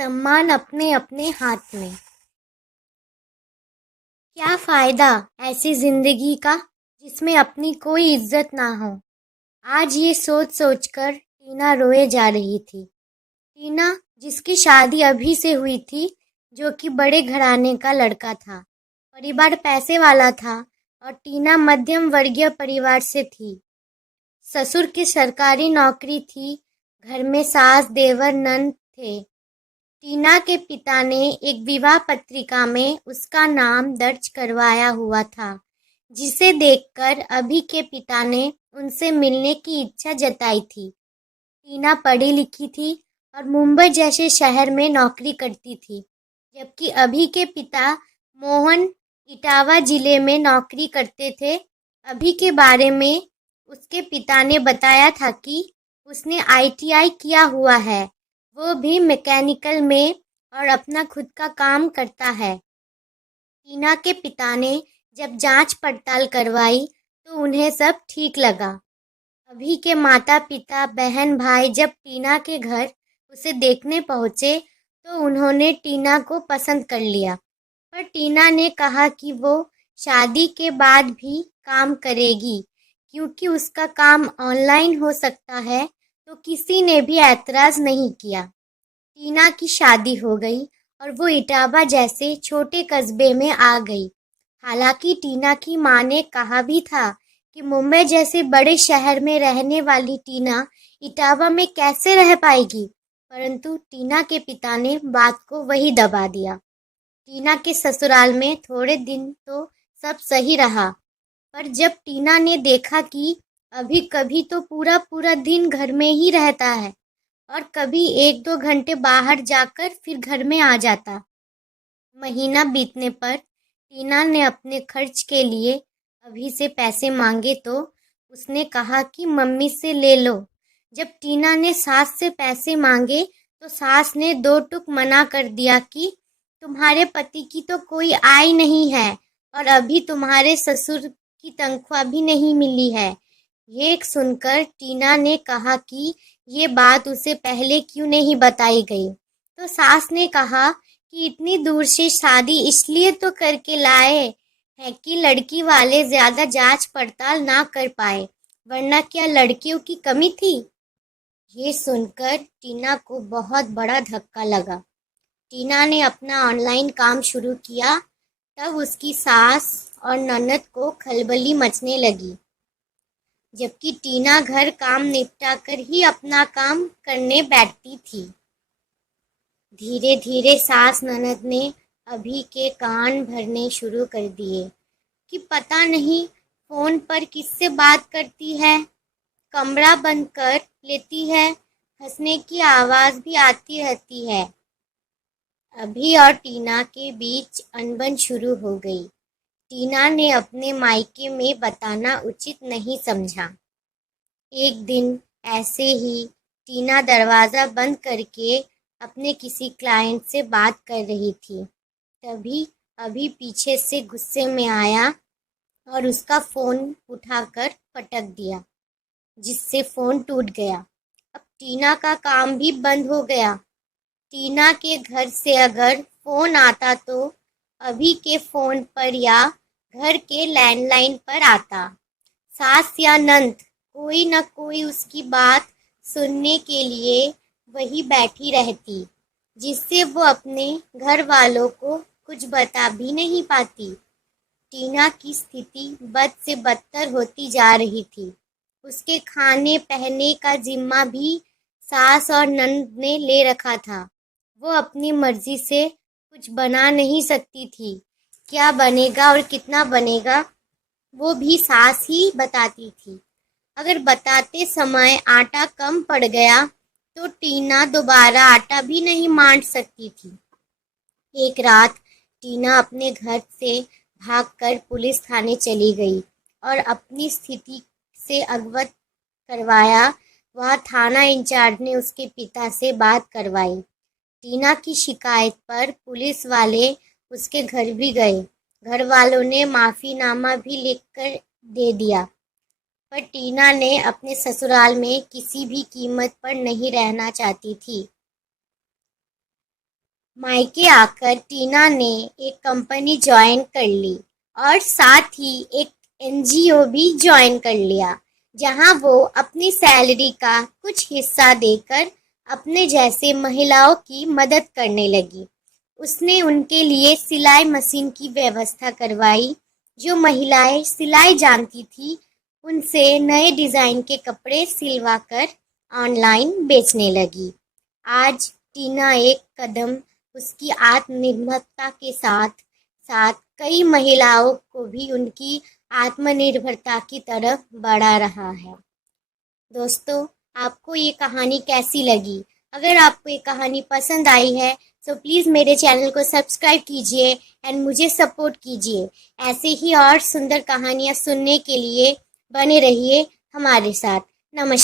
सम्मान अपने अपने हाथ में। क्या फायदा ऐसी जिंदगी का जिसमें अपनी कोई इज्जत ना हो। आज ये सोच सोचकर टीना रोए जा रही थी। टीना, जिसकी शादी अभी से हुई थी, जो कि बड़े घराने का लड़का था। परिवार पैसे वाला था और टीना मध्यम वर्गीय परिवार से थी। ससुर की सरकारी नौकरी थी। घर में सास, देवर, नंद थे। टीना के पिता ने एक विवाह पत्रिका में उसका नाम दर्ज करवाया हुआ था, जिसे देखकर अभी के पिता ने उनसे मिलने की इच्छा जताई थी। टीना पढ़ी लिखी थी और मुंबई जैसे शहर में नौकरी करती थी, जबकि अभी के पिता मोहन इटावा जिले में नौकरी करते थे। अभी के बारे में उसके पिता ने बताया था कि उसने आईटीआई किया हुआ है, वो भी मैकेनिकल में, और अपना खुद का काम करता है। टीना के पिता ने जब जांच पड़ताल करवाई तो उन्हें सब ठीक लगा। अभी के माता पिता, बहन भाई जब टीना के घर उसे देखने पहुंचे तो उन्होंने टीना को पसंद कर लिया। पर टीना ने कहा कि वो शादी के बाद भी काम करेगी, क्योंकि उसका काम ऑनलाइन हो सकता है। तो किसी ने भी ऐतराज नहीं किया। टीना की शादी हो गई और वो इटावा जैसे छोटे कस्बे में आ गई। हालांकि टीना की मां ने कहा भी था कि मुंबई जैसे बड़े शहर में रहने वाली टीना इटावा में कैसे रह पाएगी, परंतु टीना के पिता ने बात को वही दबा दिया। टीना के ससुराल में थोड़े दिन तो सब सही रहा, पर जब टीना ने देखा कि अभी कभी तो पूरा पूरा दिन घर में ही रहता है और कभी 1-2 घंटे बाहर जाकर फिर घर में आ जाता। महीना बीतने पर टीना ने अपने खर्च के लिए अभी से पैसे मांगे तो उसने कहा कि मम्मी से ले लो। जब टीना ने सास से पैसे मांगे तो सास ने 2 टुक मना कर दिया कि तुम्हारे पति की तो कोई आय नहीं है और अभी तुम्हारे ससुर की तनख्वाह भी नहीं मिली है। ये सुनकर टीना ने कहा कि ये बात उसे पहले क्यों नहीं बताई गई। तो सास ने कहा कि इतनी दूर से शादी इसलिए तो करके लाए हैं कि लड़की वाले ज्यादा जांच पड़ताल ना कर पाए, वरना क्या लड़कियों की कमी थी। ये सुनकर टीना को बहुत बड़ा धक्का लगा। टीना ने अपना ऑनलाइन काम शुरू किया, तब उसकी सास और ननद को खलबली मचने लगी, जबकि टीना घर काम निपटा कर ही अपना काम करने बैठती थी। धीरे धीरे सास ननद ने अभी के कान भरने शुरू कर दिए कि पता नहीं फोन पर किससे बात करती है, कमरा बंद कर लेती है, हंसने की आवाज भी आती रहती है। अभी और टीना के बीच अनबन शुरू हो गई। टीना ने अपने मायके में बताना उचित नहीं समझा। एक दिन ऐसे ही टीना दरवाज़ा बंद करके अपने किसी क्लाइंट से बात कर रही थी। तभी अभी पीछे से गुस्से में आया और उसका फ़ोन उठाकर पटक दिया, जिससे फ़ोन टूट गया। अब टीना का काम भी बंद हो गया। टीना के घर से अगर फ़ोन आता तो अभी के फ़ोन पर या घर के लैंडलाइन पर आता। सास या नंद कोई न कोई उसकी बात सुनने के लिए वही बैठी रहती, जिससे वो अपने घर वालों को कुछ बता भी नहीं पाती। टीना की स्थिति बद से बदतर होती जा रही थी। उसके खाने पहने का जिम्मा भी सास और नंद ने ले रखा था। वो अपनी मर्जी से कुछ बना नहीं सकती थी। क्या बनेगा और कितना बनेगा वो भी सास ही बताती थी। अगर बताते समय आटा कम पड़ गया तो टीना दोबारा आटा भी नहीं માંड सकती थी। एक रात टीना अपने घर से भागकर पुलिस थाने चली गई और अपनी स्थिति से अवगत करवाया। वहाँ थाना इंचार्ज ने उसके पिता से बात करवाई। टीना की शिकायत पर पुलिस वाले उसके घर भी गए। घर वालों ने माफीनामा भी लिखकर दे दिया, पर टीना ने अपने ससुराल में किसी भी कीमत पर नहीं रहना चाहती थी। मायके आकर टीना ने एक कंपनी ज्वाइन कर ली और साथ ही एक एनजीओ भी ज्वाइन कर लिया, जहां वो अपनी सैलरी का कुछ हिस्सा देकर अपने जैसे महिलाओं की मदद करने लगी। उसने उनके लिए सिलाई मशीन की व्यवस्था करवाई। जो महिलाएं सिलाई जानती थी, उनसे नए डिजाइन के कपड़े सिलवाकर ऑनलाइन बेचने लगी। आज टीना एक कदम उसकी आत्मनिर्भरता के साथ साथ कई महिलाओं को भी उनकी आत्मनिर्भरता की तरफ बढ़ा रहा है। दोस्तों, आपको ये कहानी कैसी लगी? अगर आपको ये कहानी पसंद आई है तो प्लीज़ मेरे चैनल को सब्सक्राइब कीजिए एंड मुझे सपोर्ट कीजिए। ऐसे ही और सुंदर कहानियाँ सुनने के लिए बने रहिए हमारे साथ। नमस्कार।